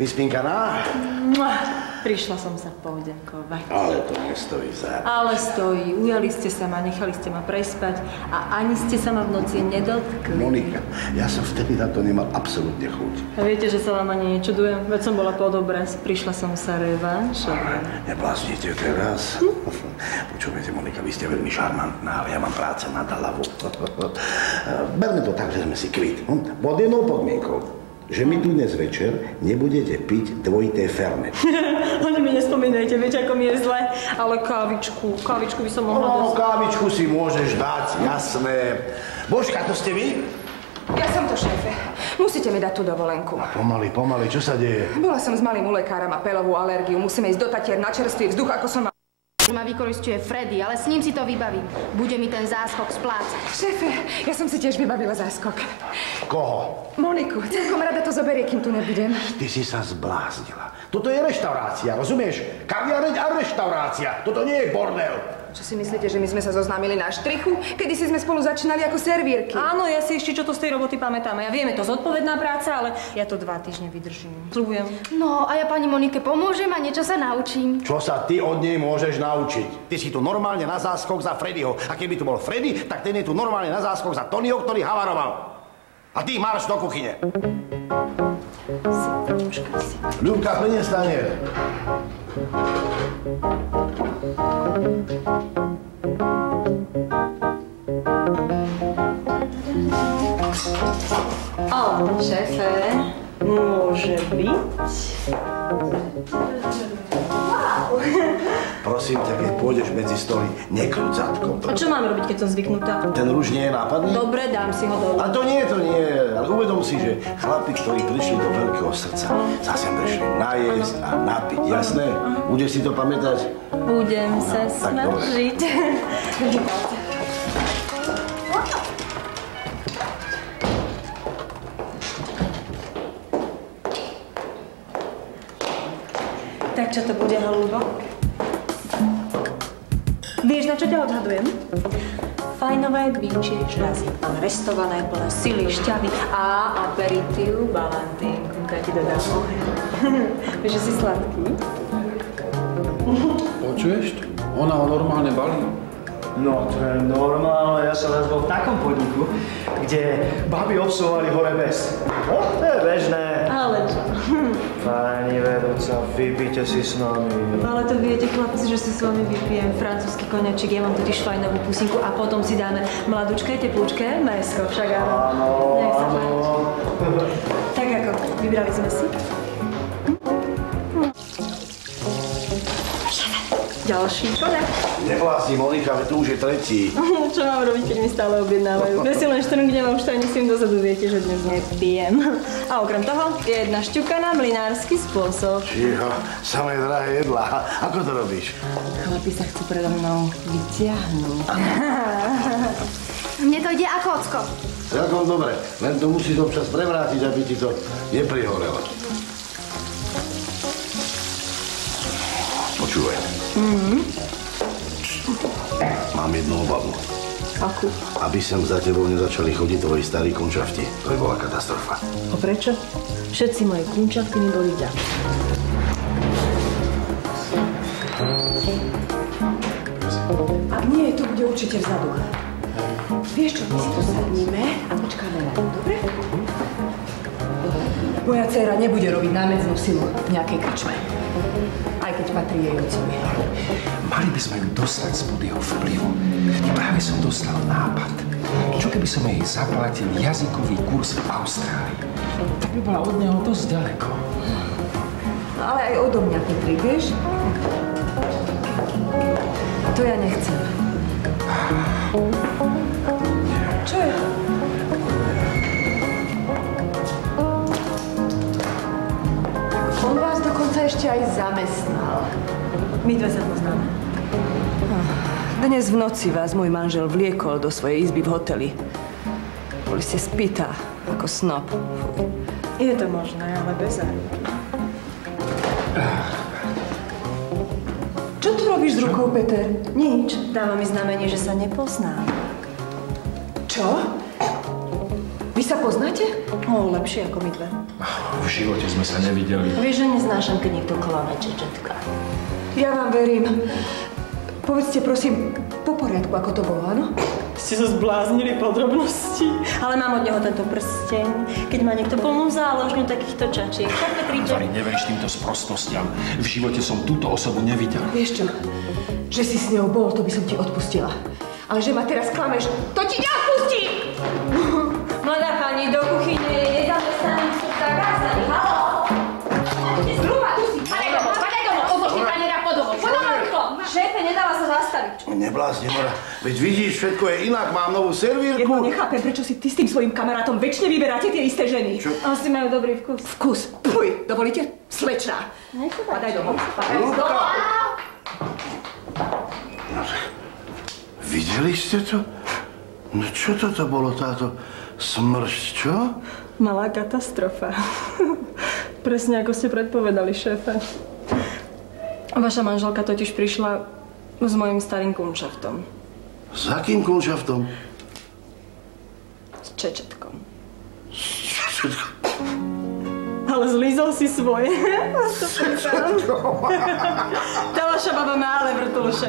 Vyspinkaná? Prišla som sa poďakovať. Ale to nestojí za... Ale stojí. Ujali ste sa ma, nechali ste ma prespať a ani ste sa ma v noci nedotkli. Monika, ja som vtedy na to nemal absolútne chuť. A viete, že sa vám ani nečudujem? Veď som bola pod obraz. Prišla som sa revanšovať. Nebláznite teraz. Počúvajte, Monika, vy ste veľmi šarmantná, ale ja mám práce na hlavu. Berme to tak, že sme si kvit. Pod jednou podmienkou. Že mi tu dnes večer nebudete piť dvojité fernet. Ani mi nespomínajte, viete, ako mi je zle. Ale kávičku by som mohla dať. Kávičku si môžeš dať, jasné. Božka, to ste vy? Ja som to, šéfe. Musíte mi dať tú dovolenku. Pomaly, čo sa deje? Bola som s malým u lekára, má peľovú alergiu. Musíme ísť do Tatier na čerstvý vzduch, ako som Ma vykoristuje Freddy, ale s ním si to vybavím. Bude mi ten záskok splácať. Šéfe, ja som si tiež vybavila záskok. Koho? Moniku, celkom rada to zoberie, kým tu nebudem. Ty si sa zbláznila. Toto je reštaurácia, rozumieš? Kaviareň a reštaurácia. Toto nie je bordel. Čo si myslíte, že my sme sa zoznámili na štrichu? Kedy si sme spolu začínali ako servírky? Áno, ja si ešte čo to z tej roboty pamätám. Ja viem, je to zodpovedná práca, ale ja to 2 týždne vydržím. Sľubujem. No, a ja pani Monike pomôžem a niečo sa naučím. Čo sa ty od nej môžeš naučiť? Ty si tu normálne na záskok za Freddyho. A keby tu bol Freddy, tak ten je tu normálne na záskok za Tonyho, ktorý havaroval. A ty marš do kuchyne. Ľubka, plne stane. Šéfe, môže byť? Wow! Prosím ťa, keď pôjdeš medzi stoly, nekľuď zadkom. A čo mám robiť, keď som zvyknutá? Ten rúž nie je nápadný? Dobre, dám si ho dole. A to nie. Ale uvedom si, že chlapi, ktorí prišli do veľkého srdca, sa sem prišli najesť a napiť, jasné? Budeš si to pamätať? Budem sa snažiť. Tak čo to bude, holúbo? Vieš, na čo ťa odhadujem? Fajnové bičie žľazy, ale restované, plné sily, šťavy a aperitív balantínku. Tak ti dodám. Vieš, že si sladký? Počuješ? Ona ho normálne balí. No, to je normálne. Ja som raz bol v takom podniku, kde baby obsluhovali hore bez. No, to je bežné. Ale čo? Pani vedúca, vypíte si s nami. Ale to viete, chlapci, že si s vami vypijem francúzsky koniačik, ja mám totiž fajnovú pusinku a potom si dáme mladúčké, teplúčké mäsko, však áno. Áno. Tak ako, vybrali sme si? Ďalší konek. Neblázni, Monika, veď tu už je tretí. Čo mám robiť, keď mi stále objednávajú? Ja si len štrngnem a už to ani s tým dozadu viete, že dnes nepijem. A okrem toho je jedna šťuka na mlinársky spôsob. Čiho, samé drahé jedlá. Ako to robíš? Chlapi sa chcú predo mnou vyťahnuť. Mne to ide ako ocko. Celkom dobre, len to musíš občas prevrátiť, aby ti to neprihorelo. Počúvaj. Mám jednu obavu. Akú? Aby sem za tebou nezačali chodiť tvoji starí kunčafti. To by bola katastrofa. A prečo? Všetci moje kunčafty mi boli vďační. Ak nie, to bude určite vzadu. Vieš čo, my si tu sadníme a počkáme na to, dobre? Moja dcéra nebude robiť námedznú silu v nejakej krčme. Aj keď patrí jej otcovi. Mali by sme ju dostať spod jeho vplyvu. Práve som dostal nápad. Čo keby som jej zaplatil jazykový kurz v Austrálii? Tak by bola od neho dosť ďaleko. No ale aj odo mňa, Petrik, vieš? To ja nechcem. Čo je? On vás dokonca ešte aj zamestnal. My dve sa poznáme. Dnes v noci vás môj manžel vliekol do svojej izby v hoteli. Boli ste spýta, ako snob. Je to možné, ale bez záruky. Čo tu robíš s rukou, Peter? Nič. Dáva mi znamenie, že sa nepoznáme. Čo? Vy sa poznáte? Lepšie ako my dve. V živote sme sa nevideli. Vieš, že neznášam, keď niekto klame, čečetka. Ja vám verím. Povedzte, prosím, po poriadku, ako to bolo, áno? Ste sa zbláznili podrobnosti. Ale mám od neho tento prsteň. Keď má niekto plnú záložňu takýchto čačiek. Tak, Petríček? Vary, neveríš týmto sprostostiam. V živote som túto osobu nevidel. Vieš čo? Že si s ňou bol, to by som ti odpustila. Ale že ma teraz klameš, to ti neodpustím! Mladá pani, do kuchyne je nezamestnaný tak rázaný. Haló! Zhruba, tu si! Padaj domov! Odložte taniera po domov! Po domov, rýchlo! Šéfe, nedáva sa zastaviť. Neblázni, Nora. Veď vidíš, všetko je inak. Mám novú servírku. Jedno nechápem, prečo si ty s tým svojím kamarátom väčšine vyberáte tie isté ženy. Čo? Asi majú dobrý vkus. Vkus. Puj, dovolíte? Slečná. Nech sa Padaj domov. Ľubka! Videli ste to? No čo toto bolo, táto smršť, čo? Malá katastrofa. Presne ako ste predpovedali, šéfe. Vaša manželka totiž prišla s mojím starým kunšaftom. S akým kunšaftom? S čečetkom. Všetko. Ale zlízol si svoje. Tá vaša baba má ale vrtulše.